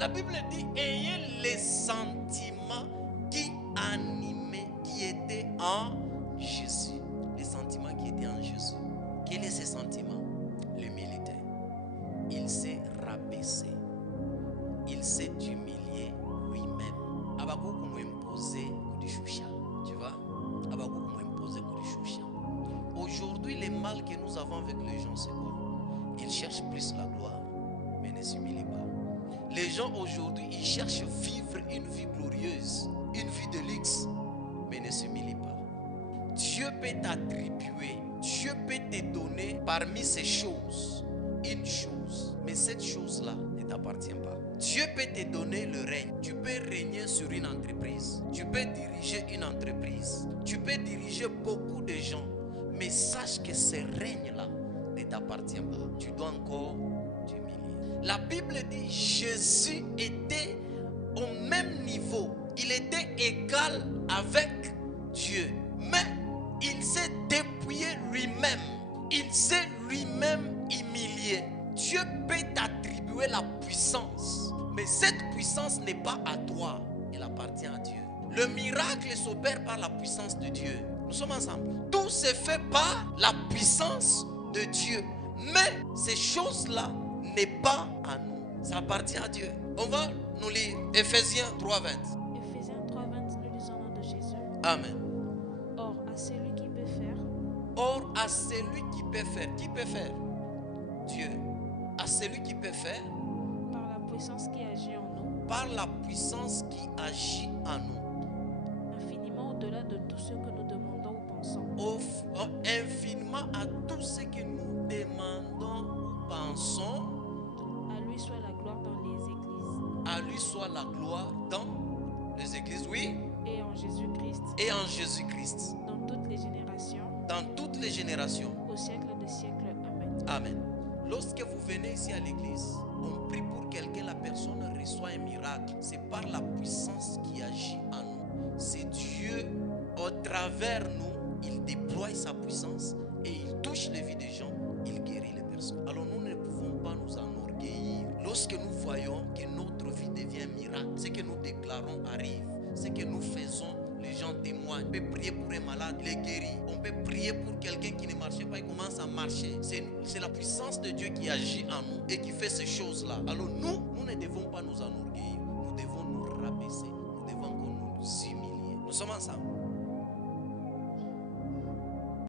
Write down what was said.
La Bible dit, ayez les sentiments qui animaient, qui étaient en Jésus. Les sentiments qui étaient en Jésus. Quels sont ces sentiments? L'humilité. Il s'est rabaissé. Il s'est humilié lui-même. Abakou m'a imposé coup de choucha. Tu vois? Abakou m'a imposé coup de choucha. Aujourd'hui, le mal que nous avons avec les gens, c'est quoi? Ils cherchent plus la gloire, mais ne s'humilient pas. Les gens aujourd'hui, ils cherchent vivre une vie glorieuse, une vie de luxe, mais ne s'humilient pas. Dieu peut t'attribuer, Dieu peut te donner parmi ces choses, une chose, mais cette chose-là ne t'appartient pas. Dieu peut te donner le règne. Tu peux régner sur une entreprise. Tu peux diriger une entreprise. Tu peux diriger beaucoup de gens. Mais sache que ce règne-là ne t'appartient pas. Tu dois encore t'humilier. La Bible dit Jésus était au même niveau. Il était égal avec Dieu. Mais il s'est dépouillé lui-même. Il s'est lui-même humilié. Dieu peut t'attribuer la puissance. Mais cette puissance n'est pas à toi. Elle appartient à Dieu. Le miracle s'opère par la puissance de Dieu. Nous sommes ensemble. Tout se fait par la puissance de Dieu. Mais ces choses-là n'est pas à nous. Ça appartient à Dieu. On va nous lire Ephésiens 3:20. Ephésiens 3:20, nous lisons au nom de Jésus. Amen. Or, à celui qui peut faire. Or, à celui qui peut faire. Qui peut faire? Dieu. À celui qui peut faire. Par la puissance qui agit en nous. Par la puissance qui agit en nous. Infiniment au-delà de tout ce que nous demandons ou pensons. Infiniment à tout ce que nous demandons ou pensons. À lui soit la gloire dans les églises. À lui soit la gloire dans les églises, oui. Et en Jésus-Christ. Et en Jésus-Christ. Dans toutes les générations. Dans toutes les générations. Au siècle des siècles. Amen. Amen. Lorsque vous venez ici à l'église, on prie pour quelqu'un, la personne reçoit un miracle. C'est par la puissance qui agit en nous. C'est Dieu, au travers nous, il déploie sa puissance et il touche les vies des gens, il guérit les personnes. Alors nous ne pouvons pas nous enorgueillir. Lorsque nous voyons que notre vie devient un miracle, ce que nous déclarons arrive, ce que nous faisons, les gens témoignent. On peut prier pour un malade, il est guéri. On peut prier pour quelqu'un qui ne marchait pas, il commence à marcher. C'est la puissance de Dieu qui agit en nous et qui fait ces choses-là. Alors nous ne devons pas nous enorgueillir. Nous devons nous rabaisser. Nous devons encore nous humilier. Nous sommes ensemble.